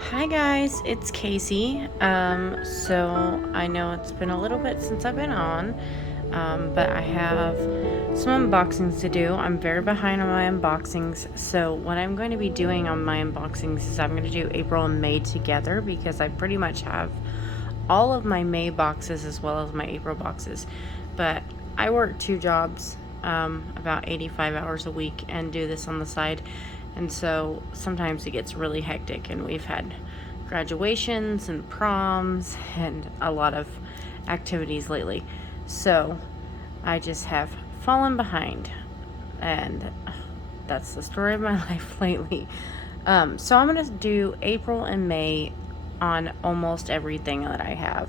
Hi guys, it's Casey. So I know it's been a little bit since I've been on, but I have some unboxings to do. I'm very behind on my unboxings, so what I'm going to be doing on my unboxings is I'm going to do April and May together because I pretty much have all of my May boxes as well as my April boxes. But I work two jobs, about 85 hours a week, and do this on the side. And so sometimes it gets really hectic, and we've had graduations and proms and a lot of activities lately. So I just have fallen behind, and that's the story of my life lately. So I'm going to do April and May on almost everything that I have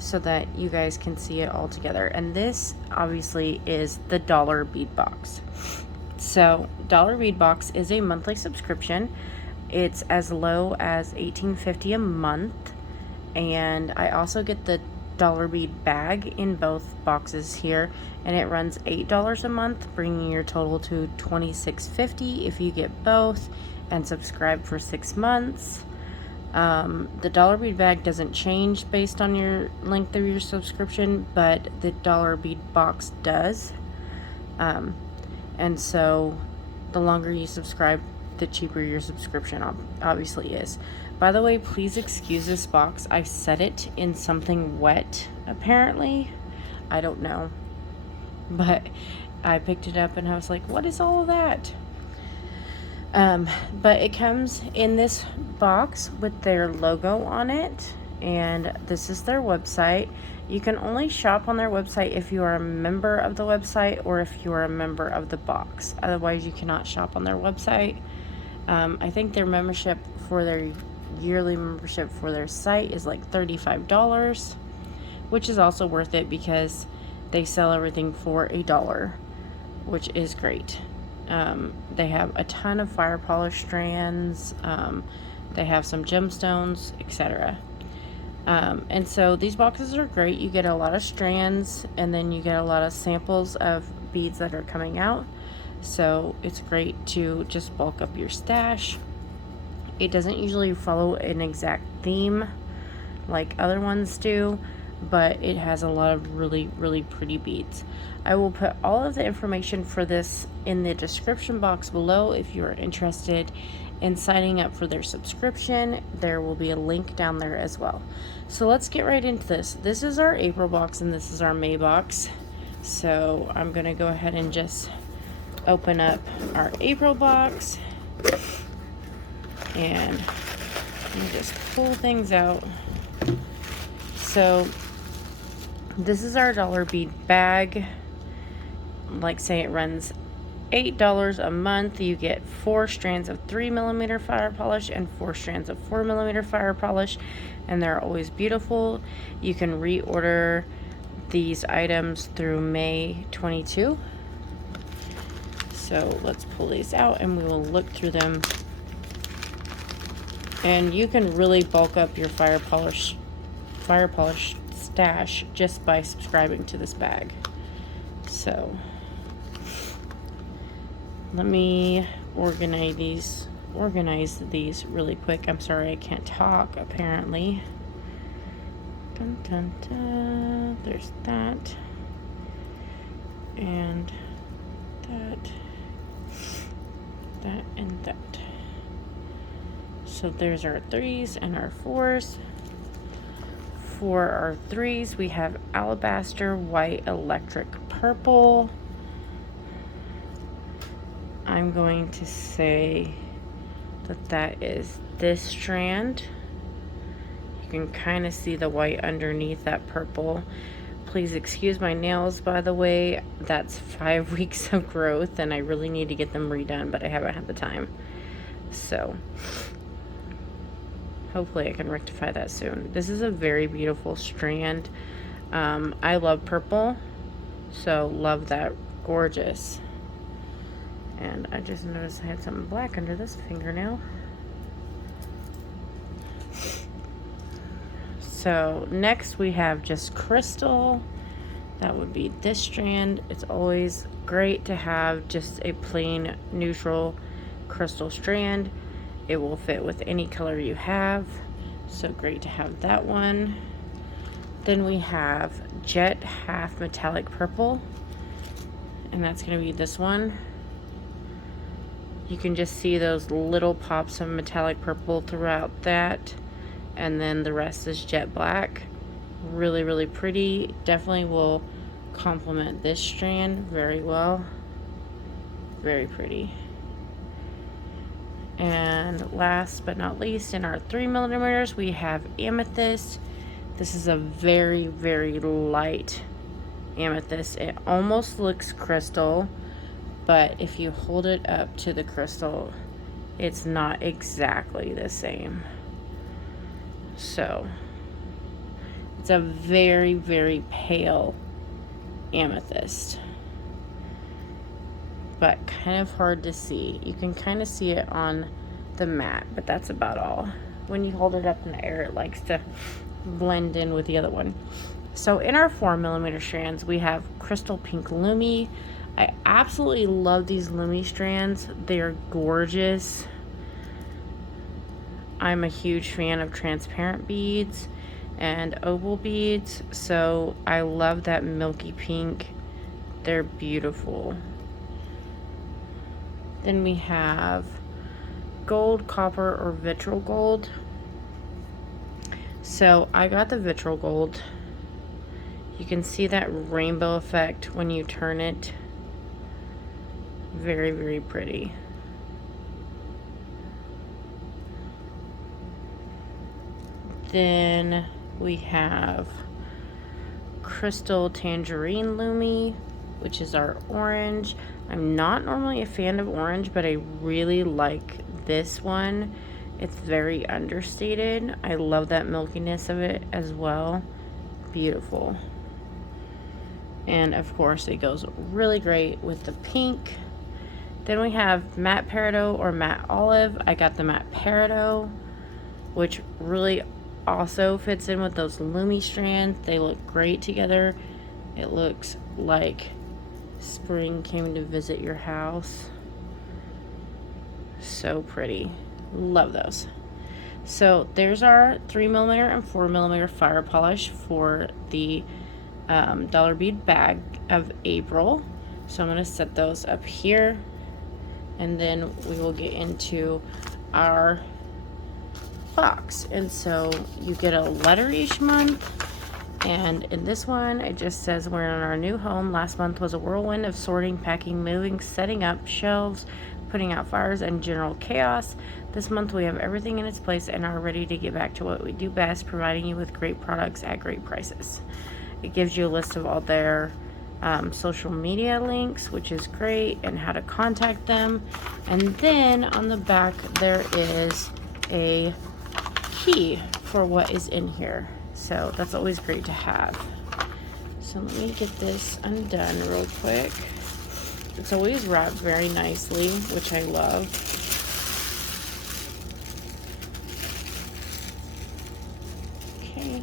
so that you guys can see it all together. And this obviously is the Dollar Bead Box. So Dollar Bead Box is a monthly subscription. It's as low as $18.50 a month, and I also get the Dollar Bead Bag in both boxes here, and it runs $8 a month, bringing your total to $26.50 if you get both and subscribe for 6 months. The Dollar Bead Bag doesn't change based on your length of your subscription, but the Dollar Bead Box does. And so the longer you subscribe, the cheaper your subscription obviously is. By the way, please excuse this box. I set it in something wet, apparently. I don't know. But I picked it up and I was like, what is all of that? But it comes in this box with their logo on it, and this is their website. You can only shop on their website if you are a member of the website or if you are a member of the box. Otherwise, you cannot shop on their website. I think their membership for their yearly membership for their site is like $35, which is also worth it because they sell everything for $1, which is great. They have a ton of fire polish strands. They have some gemstones, etc. And so these boxes are great. You get a lot of strands, and then you get a lot of samples of beads that are coming out. So it's great to just bulk up your stash. It doesn't usually follow an exact theme like other ones do, but it has a lot of really, really pretty beads. I will put all of the information for this in the description box below if you are interested in signing up for their subscription. There will be a link down there as well. So let's get right into this. This is our April box and this is our May box. So I'm going to go ahead and just open up our April box, and let me just pull things out. So this is our Dollar Bead Bag. Like say it runs $8 a month. You get 4 strands of 3mm fire polish and 4 strands of 4mm fire polish, and they're always beautiful. You can reorder these items through May 22. So let's pull these out and we will look through them. And you can really bulk up your fire polish stash just by subscribing to this bag. So let me organize these really quick. I'm sorry I can't talk apparently. Dun, dun, dun. There's that and that and that. So there's our 3s and our 4s. For our 3s, we have alabaster, white, electric, purple. I'm going to say that is this strand. You can kind of see the white underneath that purple. Please excuse my nails, by the way. That's 5 weeks of growth and I really need to get them redone, but I haven't had the time. So hopefully I can rectify that soon. This is a very beautiful strand. I love purple, so love that. Gorgeous. And I just noticed I had something black under this fingernail. So next we have just crystal. That would be this strand. It's always great to have just a plain neutral crystal strand. It will fit with any color you have. So great to have that one. Then we have Jet Half Metallic Purple, and that's going to be this one. You can just see those little pops of metallic purple throughout that, and then the rest is jet black. Really, really pretty. Definitely will complement this strand very well. Very pretty. And last but not least, in our 3mm, we have Amethyst. This is a very, very light amethyst. It almost looks crystal, but if you hold it up to the crystal, it's not exactly the same. So it's a very, very pale amethyst, but kind of hard to see. You can kind of see it on the mat, but that's about all. When you hold it up in the air, it likes to blend in with the other one. So in our 4mm strands, we have Crystal Pink Lumi. I absolutely love these Lumi strands. They are gorgeous. I'm a huge fan of transparent beads and oval beads, so I love that milky pink. They're beautiful. Then we have gold, copper, or vitral gold. So I got the vitral gold. You can see that rainbow effect when you turn it. Very, very pretty. Then we have Crystal Tangerine Lumi, which is our orange. I'm not normally a fan of orange, but I really like this one. It's very understated. I love that milkiness of it as well. Beautiful. And of course it goes really great with the pink. Then we have matte peridot or matte olive. I got the matte peridot, which really also fits in with those Lumi strands. They look great together. It looks like spring came to visit your house. So pretty. Love those. So there's our 3mm and 4mm fire polish for the Dollar Bead Bag of April. So I'm going to set those up here, and then we will get into our box. And so you get a letter each month, and in this one it just says, we're in our new home. Last month was a whirlwind of sorting, packing, moving, setting up shelves, putting out fires, and general chaos. This month we have everything in its place and are ready to get back to what we do best, providing you with great products at great prices. It gives you a list of all their social media links, which is great, and how to contact them. And then on the back there is a key for what is in here, so that's always great to have. So let me get this undone real quick. It's always wrapped very nicely, which I love. Okay,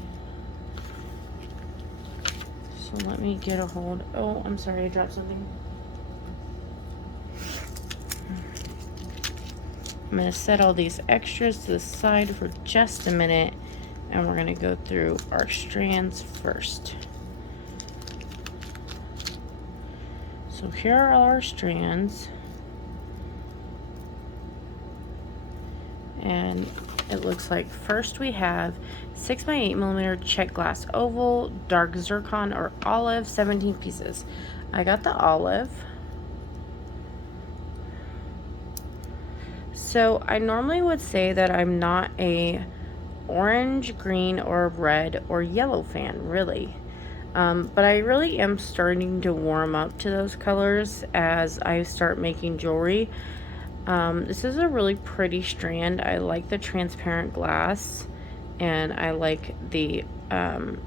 so let me get a hold. Oh, I'm sorry, I dropped something. I'm going to set all these extras to the side for just a minute, and we're going to go through our strands first. So here are all our strands, and it looks like first we have 6x8mm Czech Glass Oval, Dark Zircon or Olive, 17 pieces. I got the olive. So I normally would say that I'm not a orange, green, or red or yellow fan, really. But I really am starting to warm up to those colors as I start making jewelry. This is a really pretty strand. I like the transparent glass, and I like the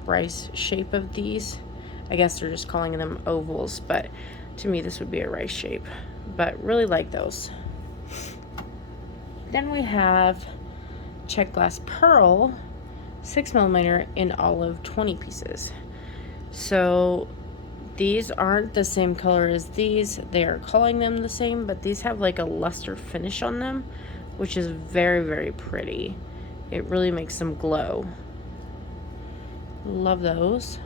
rice shape of these. I guess they're just calling them ovals, but to me this would be a rice shape. But really like those. Then we have Czech Glass Pearl, 6mm in olive, 20 pieces. So these aren't the same color as these. They are calling them the same, but these have like a luster finish on them, which is very, very pretty. It really makes them glow. Love those.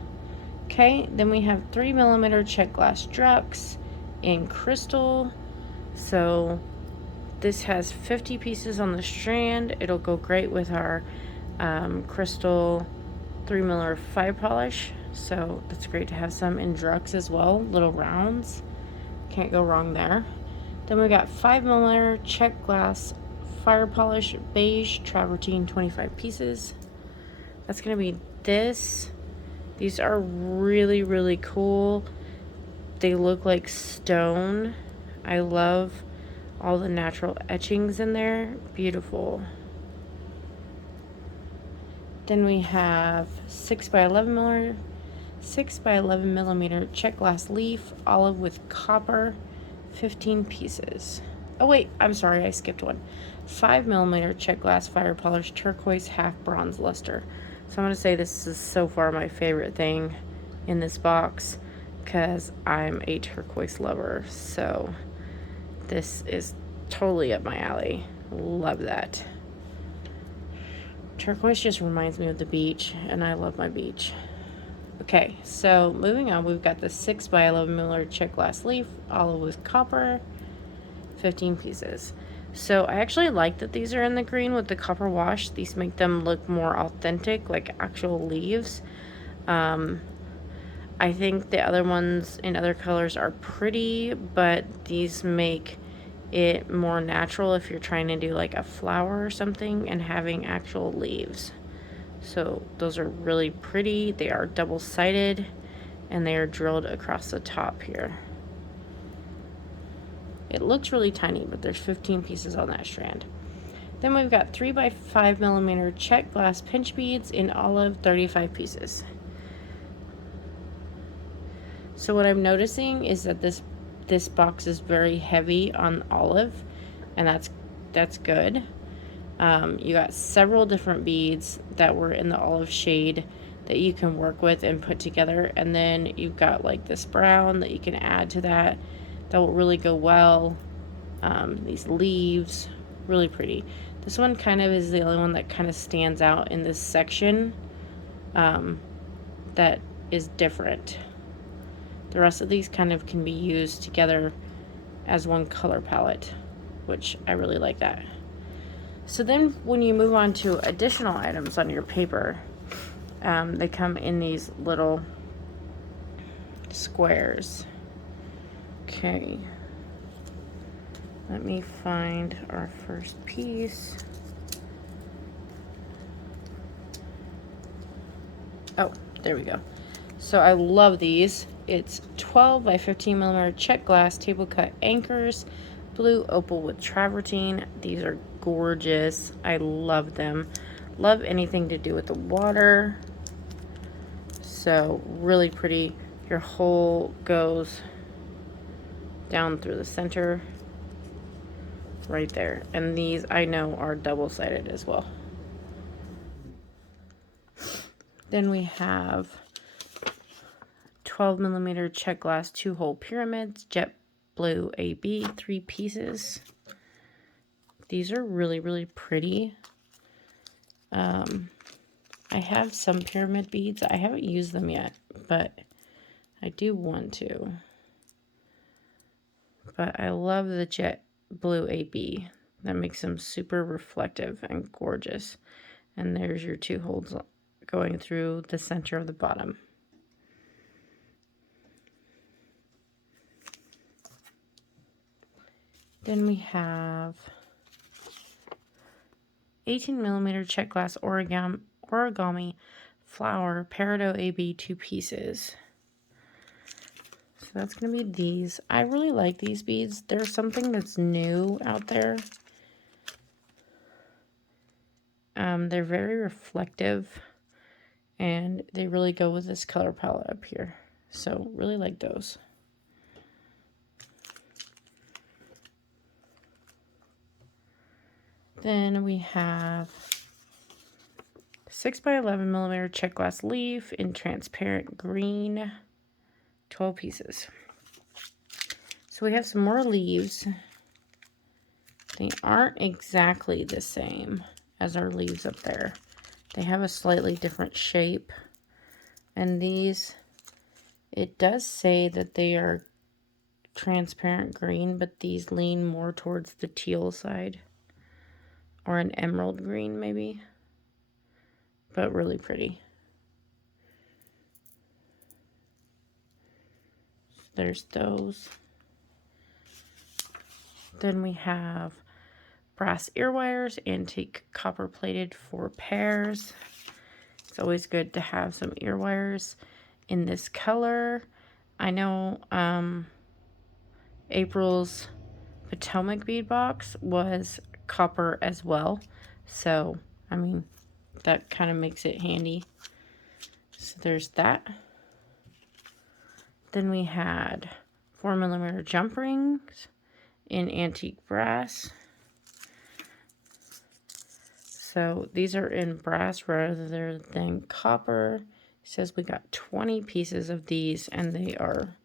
Okay, then we have 3mm Czech Glass Drux in crystal. So this has 50 pieces on the strand. It'll go great with our crystal 3mm fire polish. So that's great to have some in Drux as well, little rounds. Can't go wrong there. Then we got 5mm Czech Glass Fire Polish Beige Travertine 25 pieces. That's going to be this. These are really, really cool. They look like stone. I love all the natural etchings in there. Beautiful. Then we have 6x11mm Czech Glass Leaf Olive with copper, 15 pieces. Oh wait, I'm sorry, I skipped one. 5mm Czech Glass Fire Polish Turquoise Half Bronze Luster. So I'm going to say this is so far my favorite thing in this box because I'm a turquoise lover. So this is totally up my alley. Love that. Turquoise just reminds me of the beach, and I love my beach. Okay, so moving on, we've got the 6x11mm Czech Glass Leaf Olive with copper, 15 pieces. So I actually like that these are in the green with the copper wash. These make them look more authentic, like actual leaves. I think the other ones in other colors are pretty, but these make it more natural if you're trying to do like a flower or something and having actual leaves. So those are really pretty. They are double-sided and they are drilled across the top here. It looks really tiny, but there's 15 pieces on that strand. Then we've got 3x5mm Czech Glass Pinch Beads in olive, 35 pieces. So what I'm noticing is that this box is very heavy on olive, and that's good. You got several different beads that were in the olive shade that you can work with and put together, and then you've got like this brown that you can add to that will really go well. These leaves, really pretty. This one kind of is the only one that kind of stands out in this section that is different. The rest of these kind of can be used together as one color palette, which I really like that. So then when you move on to additional items on your paper, they come in these little squares. Okay, let me find our first piece. Oh, there we go. So I love these. It's 12x15mm Czech Glass Table Cut Anchors, blue opal with travertine. These are gorgeous. I love them. Love anything to do with the water. So really pretty. Your hole goes down through the center right there. And these I know are double-sided as well. Then we have 12mm Czech Glass 2-hole pyramids, jet blue AB, 3 pieces. These are really, really pretty. I have some pyramid beads. I haven't used them yet, but I do want to. But I love the jet blue AB. That makes them super reflective and gorgeous. And there's your 2 holes going through the center of the bottom. Then we have 18mm Czech Glass origami flower peridot AB, 2 pieces. So that's going to be these. I really like these beads. There's something that's new out there. They're very reflective, and they really go with this color palette up here. So really like those. Then we have 6x11mm Czech Glass Leaf in transparent green, 12 pieces. So we have some more leaves They aren't exactly the same as our leaves up there. They have a slightly different shape. And these, it does say that they are transparent green, but these lean more towards the teal side. Or an emerald green, maybe. But really pretty. There's those. Then we have brass ear wires, antique copper plated 4 pairs. It's always good to have some ear wires in this color. I know April's Potomac bead box was copper as well. So, I mean, that kind of makes it handy. So there's that. Then we had 4mm jump rings in antique brass. So these are in brass rather than copper. It says we got 20 pieces of these and they are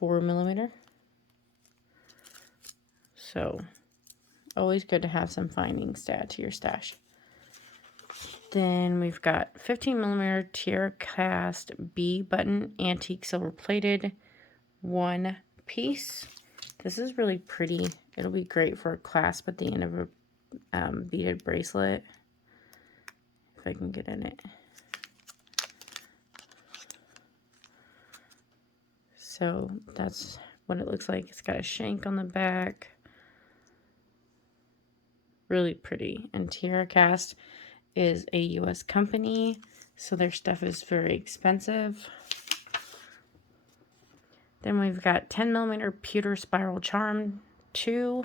4mm. So always good to have some findings to add to your stash. Then we've got 15mm tiara cast B button antique silver plated 1 piece. This is really pretty. It'll be great for a clasp at the end of a beaded bracelet. If I can get in it. So that's what it looks like. It's got a shank on the back. Really pretty. And Tiara Cast is a US company, so their stuff is very expensive. Then we've got 10mm pewter spiral charm 2.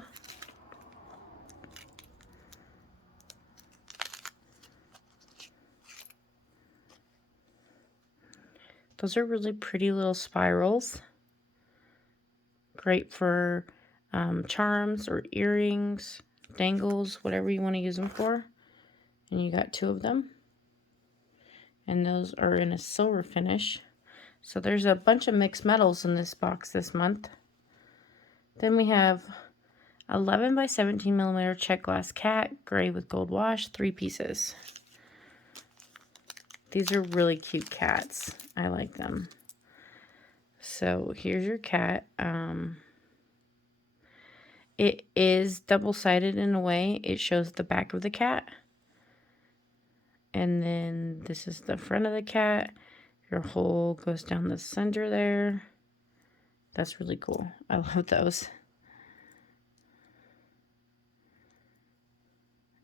Those are really pretty little spirals. Great for charms or earrings, dangles, whatever you want to use them for. And you got 2 of them. And those are in a silver finish. So there's a bunch of mixed metals in this box this month. Then we have 11 by 17mm Czech Glass Cat, gray with gold wash, 3 pieces. These are really cute cats. I like them. So here's your cat. It is double-sided in a way. It shows the back of the cat. And then this is the front of the cat. Your hole goes down the center there. That's really cool. I love those.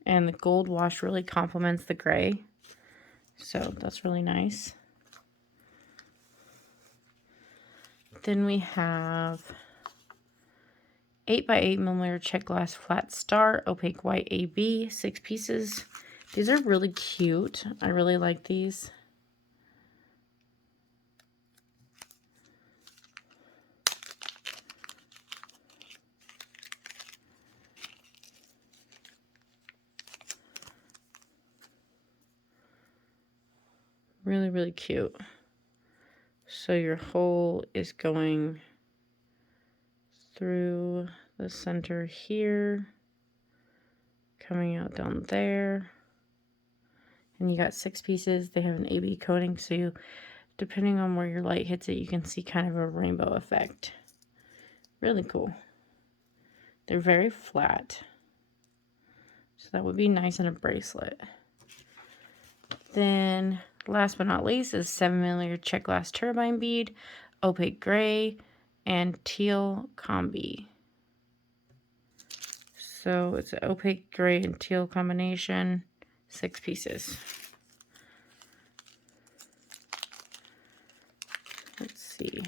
And the gold wash really complements the gray. So that's really nice. Then we have 8 by 8mm Czech Glass Flat Star, opaque white AB, 6 pieces. These are really cute. I really like these. Really, really cute. So your hole is going through the center here, coming out down there. And you got 6 pieces. They have an AB coating, so you, depending on where your light hits it, you can see kind of a rainbow effect. Really cool. They're very flat. So that would be nice in a bracelet. Then, last but not least, is 7mm Czech Glass Turbine Bead, opaque gray, and teal combi. So it's an opaque gray and teal combination, 6 pieces. Let's see.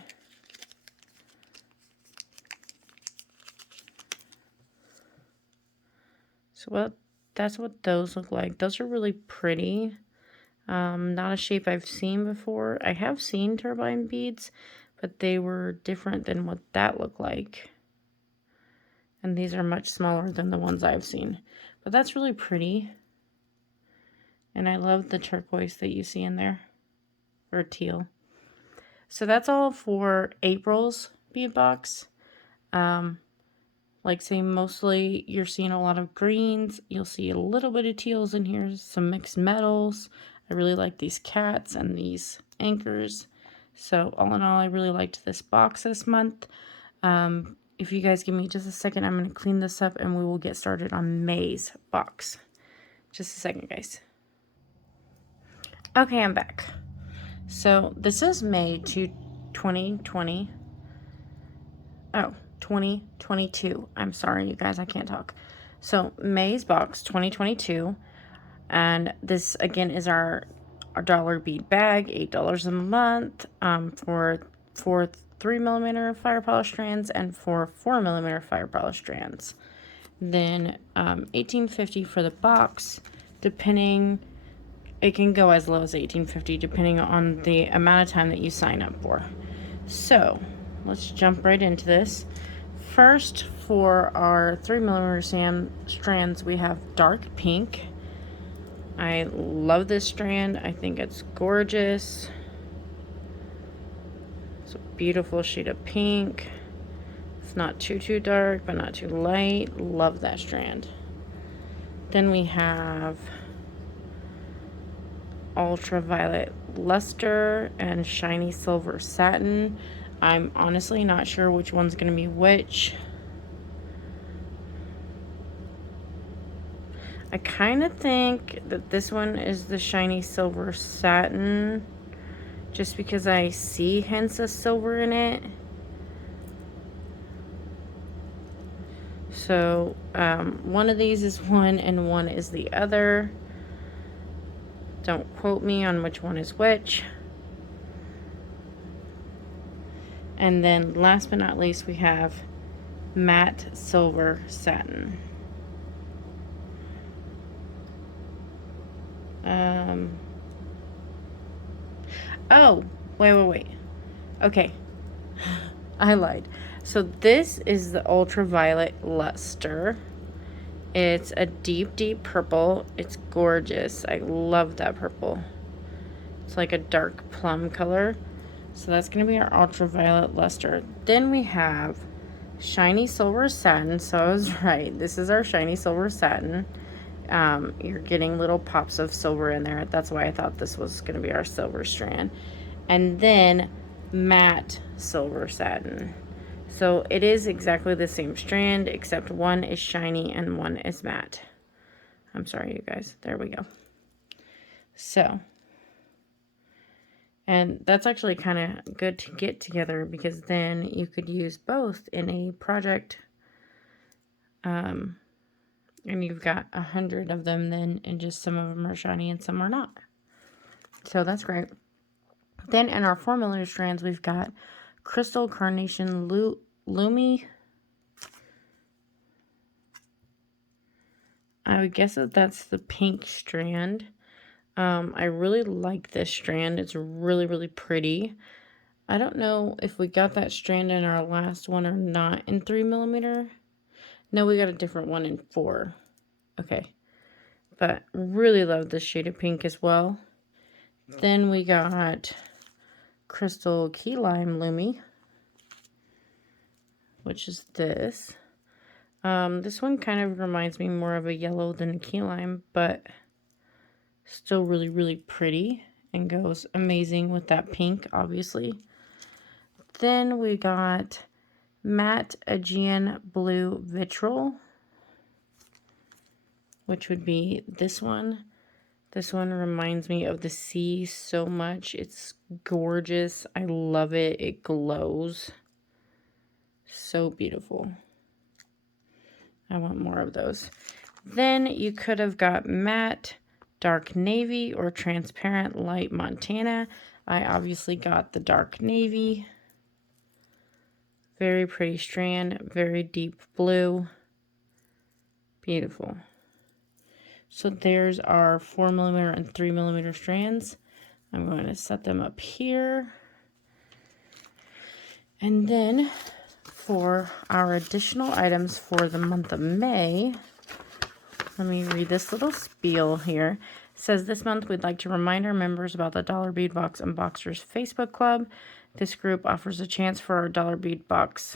So that's what those look like. Those are really pretty. Not a shape I've seen before. I have seen turbine beads, but they were different than what that looked like. And these are much smaller than the ones I've seen. But that's really pretty. And I love the turquoise that you see in there. Or teal. So that's all for April's bead box. Like Like say mostly you're seeing a lot of greens. You'll see a little bit of teals in here, some mixed metals. I really like these cats and these anchors. So all in all, I really liked this box this month. If you guys give me just a second, I'm going to clean this up and we will get started on May's box. Just a second, guys. Okay, I'm back. So this is May 2020. Oh, 2022. I'm sorry, you guys, I can't talk. So May's box 2022. And this again is our dollar bead bag, $8 a month, for 3mm fire polish strands and for 4mm fire polish strands. Then $18.50 for the box, depending, it can go as low as $18.50 depending on the amount of time that you sign up for. So let's jump right into this. First, for our 3mm strands, we have dark pink. I love this strand. I think it's gorgeous. It's a beautiful shade of pink. It's not too dark, but not too light. Love that strand. Then we have ultraviolet luster and shiny silver satin. I'm honestly not sure which one's going to be which. I kind of think that this one is the shiny silver satin, just because I see hints of silver in it. So one of these is one and one is the other. Don't quote me on which one is which. And then last but not least, we have matte silver satin. Oh, wait. Okay. I lied. So this is the ultraviolet luster. It's a deep purple. It's gorgeous. I love that purple. It's like a dark plum color. So that's going to be our ultraviolet luster. Then we have shiny silver satin. So I was right. This is our shiny silver satin. You're getting little pops of silver in there. That's why I thought this was going to be our silver strand. And then matte silver satin. So it is exactly the same strand, except one is shiny and one is matte. I'm sorry, you guys. There we go. So, and that's actually kind of good to get together, because then you could use both in a project. And you've got 100 of them then, and just some of them are shiny and some are not. So that's great. Then in our 4mm strands, we've got Crystal Carnation Lumi. I would guess that that's the pink strand. I really like this strand. It's really pretty. I don't know if we got that strand in our last one or not in 3mm. No, we got a different one in 4. Okay. But really love this shade of pink as well. Then we got Crystal Key Lime Lumi, which is this. This one kind of reminds me more of a yellow than a key lime, but still really pretty and goes amazing with that pink, obviously. Then we got Matte Aegean Blue Vitriol, which would be this one. This one reminds me of the sea so much. It's gorgeous. I love it. It glows. So beautiful. I want more of those. Then you could have got matte dark navy or transparent light Montana. I obviously got the dark navy. Very pretty strand, very deep blue. Beautiful. So there's our 4mm and 3mm strands. I'm going to set them up here. And then for our additional items for the month of May, let me read this little spiel here. It says, this month we'd like to remind our members about the Dollar Bead Box Unboxers Facebook Club. This group offers a chance for our Dollar Bead Box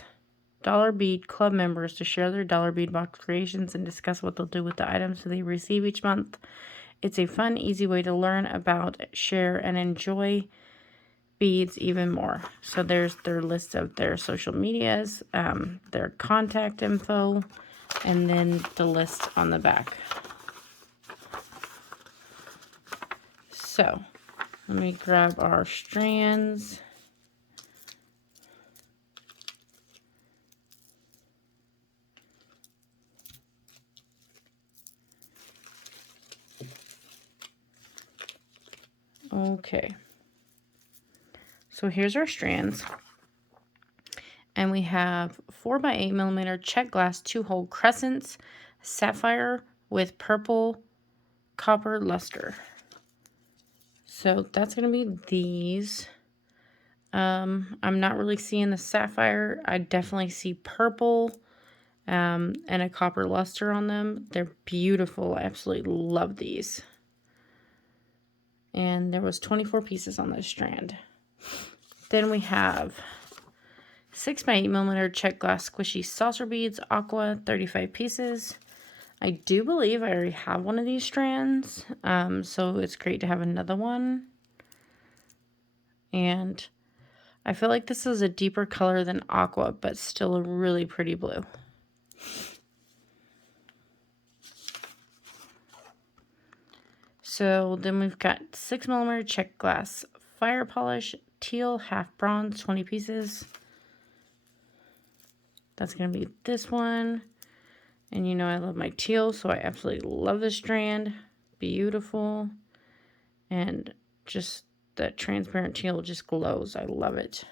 Dollar Bead Club members to share their Dollar Bead Box creations and discuss what they'll do with the items they receive each month. It's a fun, easy way to learn about, share, and enjoy beads even more. So there's their list of their social medias, their contact info, and then the list on the back. So let me grab our strands. Okay. So here's our strands. And we have 4x8mm Czech Glass 2-hole Crescents Sapphire with purple copper luster. So that's going to be these. I'm not really seeing the sapphire. I definitely see purple and a copper luster on them. They're beautiful. I absolutely love these. And there was 24 pieces on this strand. Then we have 6x8mm Czech Glass Squishy Saucer Beads, Aqua, 35 pieces. I do believe I already have one of these strands, so it's great to have another one. And I feel like this is a deeper color than Aqua, but still a really pretty blue. So then we've got 6mm Czech Glass Firepolished, Teal, half bronze, 20 pieces. That's going to be this one. And you know I love my teal, so I absolutely love this strand. Beautiful. And just that transparent teal just glows. I love it.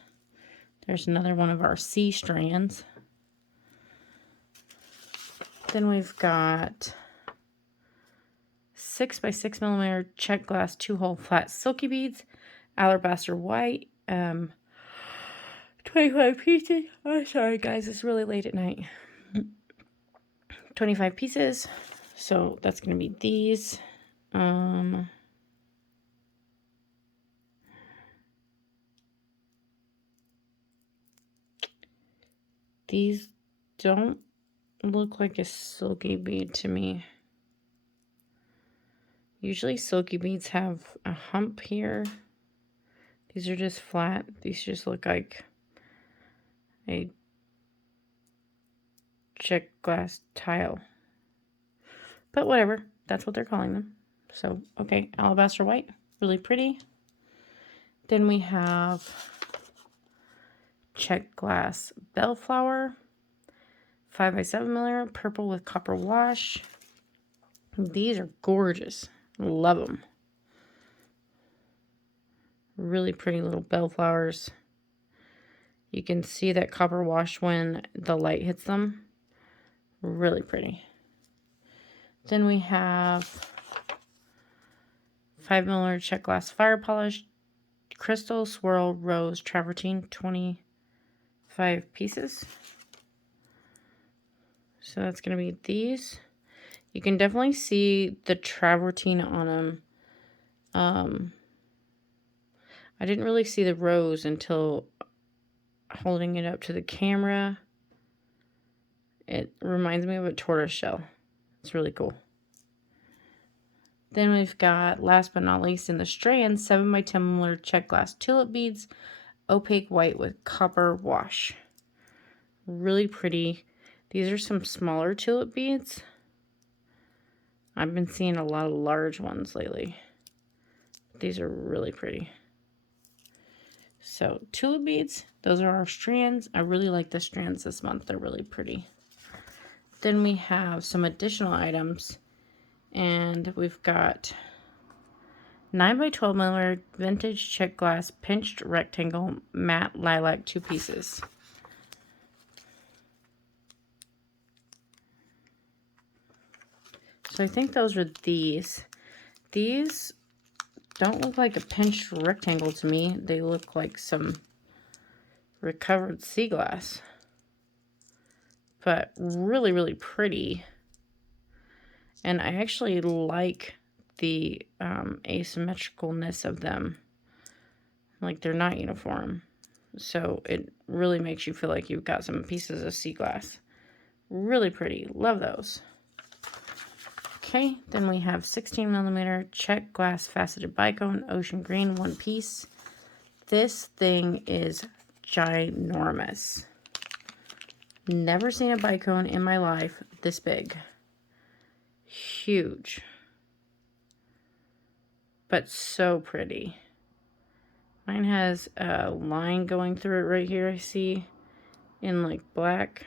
There's another one of our C strands. Then we've got 6x6mm Czech Glass 2-hole flat silky beads, alabaster white, 25 pieces. Oh, sorry guys, it's really late at night. 25 pieces. So that's going to be these. These don't look like a silky bead to me. Usually silky beads have a hump here. These are just flat. These just look like a Czech glass tile. But whatever, that's what they're calling them. So, okay, alabaster white, really pretty. Then we have Czech glass bellflower, 5x7mm, purple with copper wash. These are gorgeous. Love them. Really pretty little bellflowers. You can see that copper wash when the light hits them. Really pretty. Then we have 5mm Czech Glass Firepolished, Crystal Swirl Rose Travertine, 25 pieces. So that's going to be these. You can definitely see the travertine on them. I didn't really see the rose until holding it up to the camera. It reminds me of a tortoise shell. It's really cool. Then we've got, last but not least, in the strand, 7x10mm Czech Glass Tulip Beads, opaque white with copper wash. Really pretty. These are some smaller tulip beads. I've been seeing a lot of large ones lately. These are really pretty. So, tulip beads, those are our strands. I really like the strands this month. They're really pretty. Then we have some additional items. And we've got 9x12mm vintage Czech Glass pinched rectangle matte lilac 2 pieces. So I think those are these. These don't look like a pinched rectangle to me. They look like some recovered sea glass. But really, really pretty. And I actually like the asymmetricalness of them. Like, they're not uniform. So it really makes you feel like you've got some pieces of sea glass. Really pretty. Love those. Okay, then we have 16mm Czech Glass Faceted Bicone Ocean Green, 1 piece. This thing is ginormous. Never seen a bicone in my life this big. Huge. But so pretty. Mine has a line going through it right here, I see, in like black.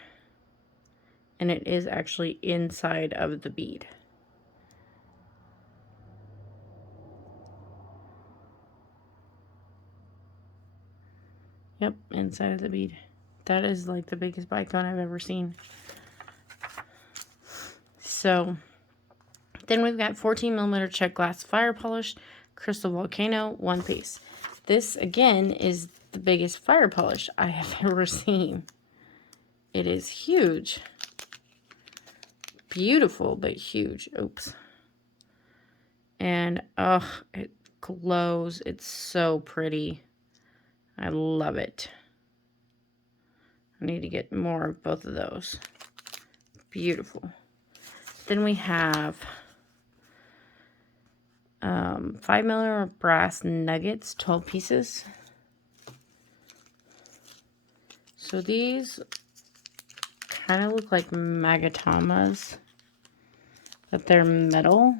And it is actually inside of the bead. Yep, inside of the bead. That is like the biggest bicone I've ever seen. So, then we've got 14mm Czech Glass Firepolished Crystal Volcano, 1 piece. This, again, is the biggest fire polish I have ever seen. It is huge. Beautiful, but huge. Oops. And, oh, it glows. It's so pretty. I love it. I need to get more of both of those. Beautiful. Then we have 5mm brass nuggets, 12 pieces. So these kind of look like magatamas, but they're metal.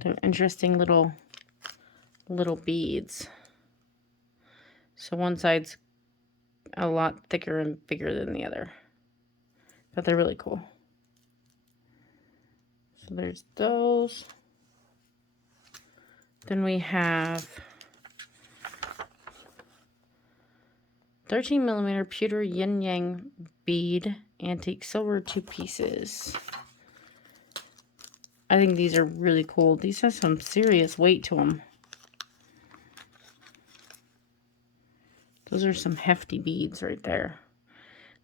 They're interesting little beads. So one side's a lot thicker and bigger than the other, but they're really cool. So there's those. Then we have 13mm Pewter Yin Yang bead, antique silver, 2 pieces. I think these are really cool. These have some serious weight to them. Those are some hefty beads right there.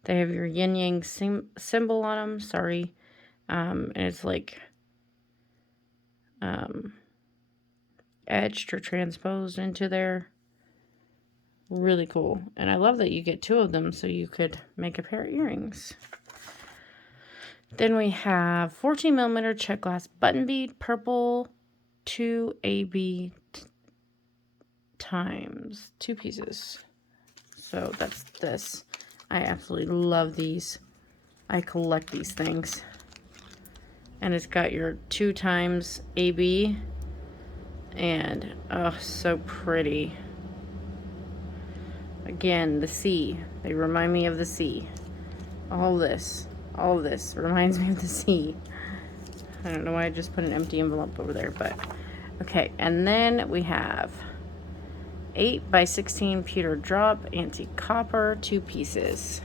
They have your yin yang symbol on them. Sorry. And it's like etched or transposed into there. Really cool. And I love that you get 2 of them so you could make a pair of earrings. Then we have 14mm Czech Glass button bead, purple, 2 AB times, 2 pieces. So that's this. I absolutely love these. I collect these things. And it's got your 2 times AB. And, oh, so pretty. Again, the sea. They remind me of the sea. All this reminds me of the sea. I don't know why I just put an empty envelope over there, but okay. And then we have 8x16 pewter drop, antique copper, 2 pieces.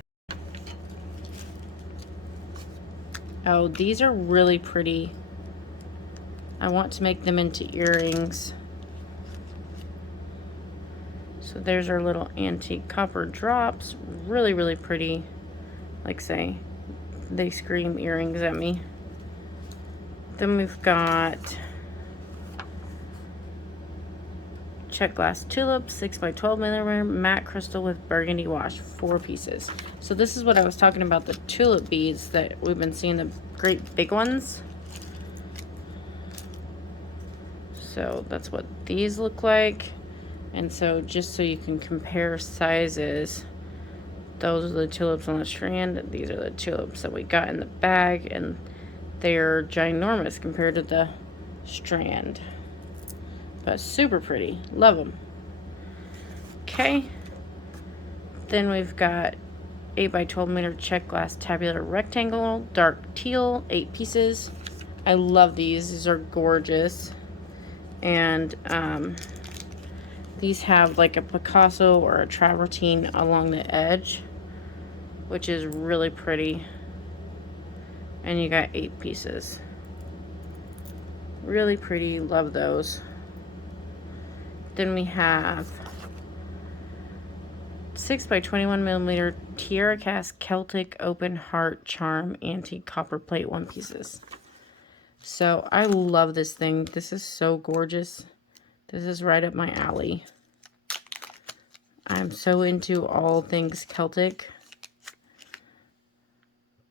Oh, these are really pretty. I want to make them into earrings. So there's our little antique copper drops. Really, really pretty. Like say, they scream earrings at me. Then we've got Czech Glass Tulip, 6x12mm matte crystal with burgundy wash, 4 pieces. So this is what I was talking about, the tulip beads that we've been seeing, the great big ones. So that's what these look like. And so just so you can compare sizes, those are the tulips on the strand. These are the tulips that we got in the bag, and they're ginormous compared to the strand. But super pretty. Love them. Okay. Then we've got 8x12mm Czech Glass Tabular rectangle, dark teal, 8 pieces. I love these. These are gorgeous. And these have like a Picasso or a travertine along the edge, which is really pretty. And you got 8 pieces. Really pretty. Love those. Then we have 6x21mm Tiara Cast Celtic Open Heart Charm Antique Copper Plate, 1 pieces. So I love this thing. This is so gorgeous. This is right up my alley. I'm so into all things Celtic.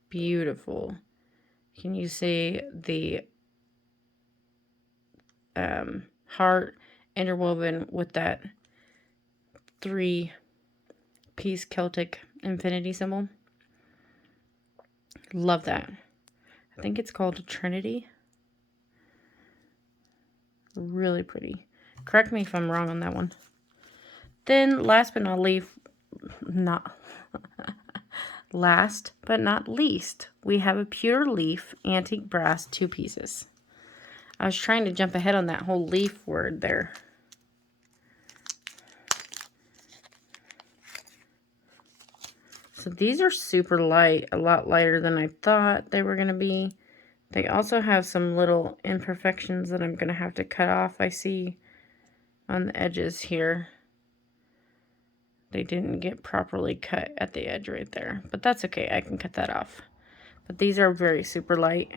Beautiful. Can you see the heart interwoven with that 3-piece Celtic infinity symbol? Love that. I think it's called Trinity. Really pretty. Correct me if I'm wrong on that one. Then last but not least, last but not least, we have a Pewter Leaf antique brass 2 pieces. I was trying to jump ahead on that whole leaf word there. So these are super light, a lot lighter than I thought they were going to be. They also have some little imperfections that I'm going to have to cut off, I see, on the edges here. They didn't get properly cut at the edge right there. But that's okay, I can cut that off. But these are very super light.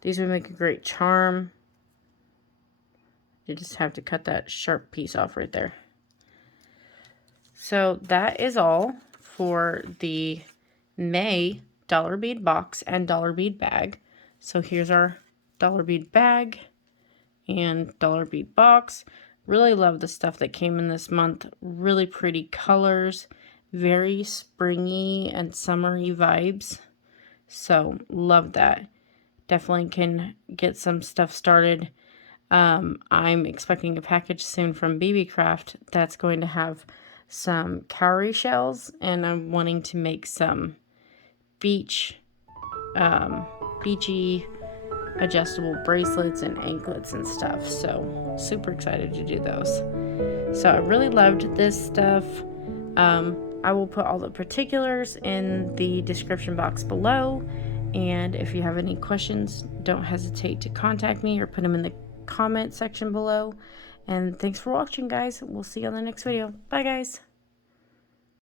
These would make a great charm. You just have to cut that sharp piece off right there. So that is all for the May Dollar Bead Box and Dollar Bead Bag. So here's our Dollar Bead Bag and Dollar Bead Box. Really love the stuff that came in this month. Really pretty colors. Very springy and summery vibes. So love that. Definitely can get some stuff started. I'm expecting a package soon from BB Craft that's going to have some cowrie shells, and I'm wanting to make some beachy adjustable bracelets and anklets and stuff. So super excited to do those. So I really loved this stuff. I will put all the particulars in the description box below. And if you have any questions, don't hesitate to contact me or put them in the comment section below. And thanks for watching, guys. We'll see you on the next video. Bye, guys.